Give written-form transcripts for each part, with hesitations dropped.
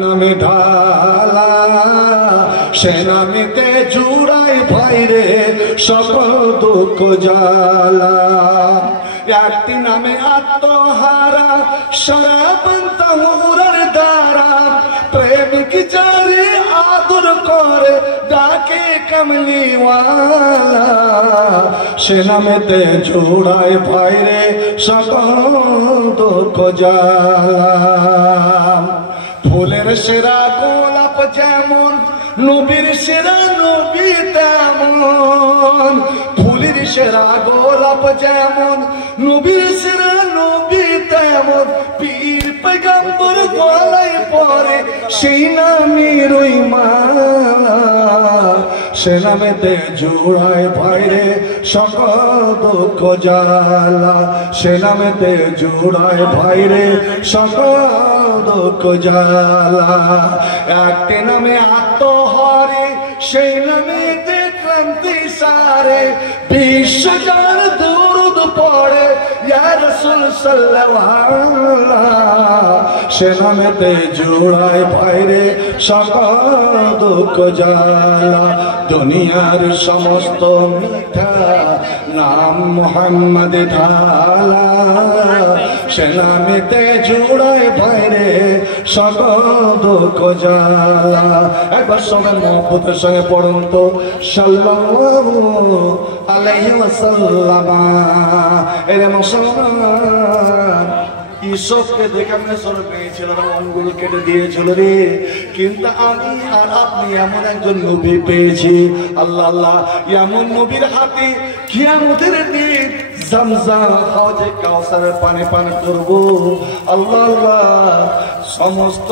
নামে ঢালা সে নামেতে জুড়াই ভাইরে সকল দুঃখ জ্বালা। একটি নামে আত্মহারা শরাবন তাহুরার দ্বারা প্রেমিক যারে আদর করে ডাকে কমলিওয়ালা। সে নামেতে জুড়াই ভাইরে সকল দুঃখ জ্বালা। ফুলের সেরা গোলাপ যেমন নবীর সেরা নবী তেমন। ফুলের সেরা গোলাপ যেমন নবীর সেরা নবী তেমন। পীর পয়গম্বর গলায় পরে সেই নামের ওই মালা। সে নামেতে জুড়ায় ভাইরে সকল দুঃখ জ্বালা। সে নামেতে জুড়ায় ভাইরে সকল দুঃখ জ্বালা। একটি নামে আত্মহারে সেই নামেতে ক্রান্তি সারে। বিশ্ব যার দুরুদ পড়ে ইয়া রাসূল সাল্লাল্লাহু। সে নামেতে জুড়ায় ভাইরে সকল দুঃখ জ্বালা। দুনিয়ার সমস্ত মিঠা নাম মুহাম্মদ ঢালা। সে নামেতে জুড়ায় ভাইরে সকল দুঃখ জ্বালা। একবার সবাই মহব্বতের সঙ্গে পড়ুন তো সাল্লাল্লাহু আলাইহি ওয়াসাল্লাম। এরে মুসলমান, ঈশ্বরকে দেখে আমি সরে পেয়েছিলাম, অঙ্গুল কেটে দিয়েছিল রে। কিন্তু আমি আর আপনি এমন একজন নবী পেয়েছি, আল্লাহ আল্লাহ, এমন নবীর হাতে কিয়ামতের দিন জামজাম হাওজে কাউসারের পানি পান করব। আল্লাহ আল্লাহ, সমস্ত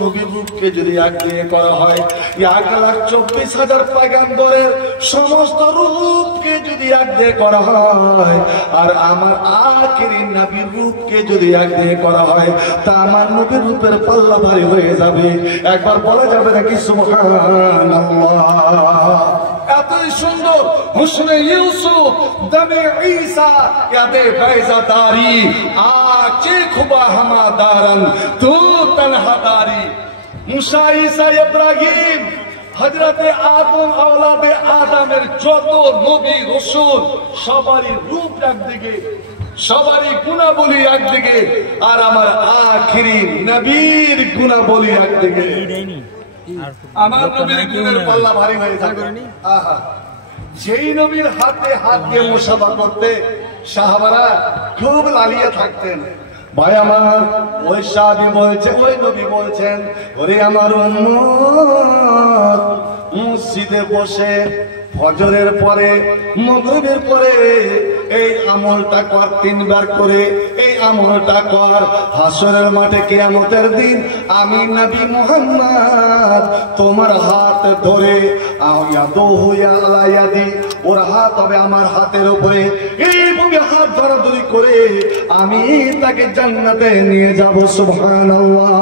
নবীর রূপকে যদি এক দিয়ে করা হয়, 1,24,000 পয়গম্বরের সমস্ত রূপকে যদি এক দিয়ে করা হয়, আর আমার আখেরি নবীর রূপকে যদি এক দিয়ে করা হয়, তা আমার নবীর রূপের পাল্লা ভারী হয়ে যাবে। একবার বলা যাবে নাকি সুবহানাল্লাহ? এতই সুন্দর হুসনে ইউসুফ দমে ঈসা ইয়াদে ফয়জাদারি আচে খুবা হামাদারন তু তনহাদারি। মুসা ঈসা ইব্রাহিম হযরতে আদম আওলাদে আদমের যত নবী রাসূল সবারই রূপ একদিকে, সবারই গুণাবলী একদিকে, আর আমার আখেরি নবীর গুণাবলী একদিকে। আমার নবীর গুণের পাল্লা ভারী হয়ে যাবে। আহা, যেই নবীর হাতে হাত দিয়ে মুসাফা করতে সাহাবারা খুব লালিয়ে থাকতেন। ভাই আমার, ওই সাহাবী বলছে, ওই নবী বলছেন, ওরে আমার উম্মত, মসজিদে বসে ফজরের পরে মাগরিবের পরে এই আমলটা কর, 3 বার করে এই আমলটা কর। হাসরের মাঠে কিয়ামতের দিন আমি নবী মুহাম্মদ তোমার হাত ধরে ওর হাত হবে আমার হাতের উপরে, এইভাবে হাত ধরাধরি করে আমি তাকে জান্নাতে নিয়ে যাব। সুবহানাল্লাহ।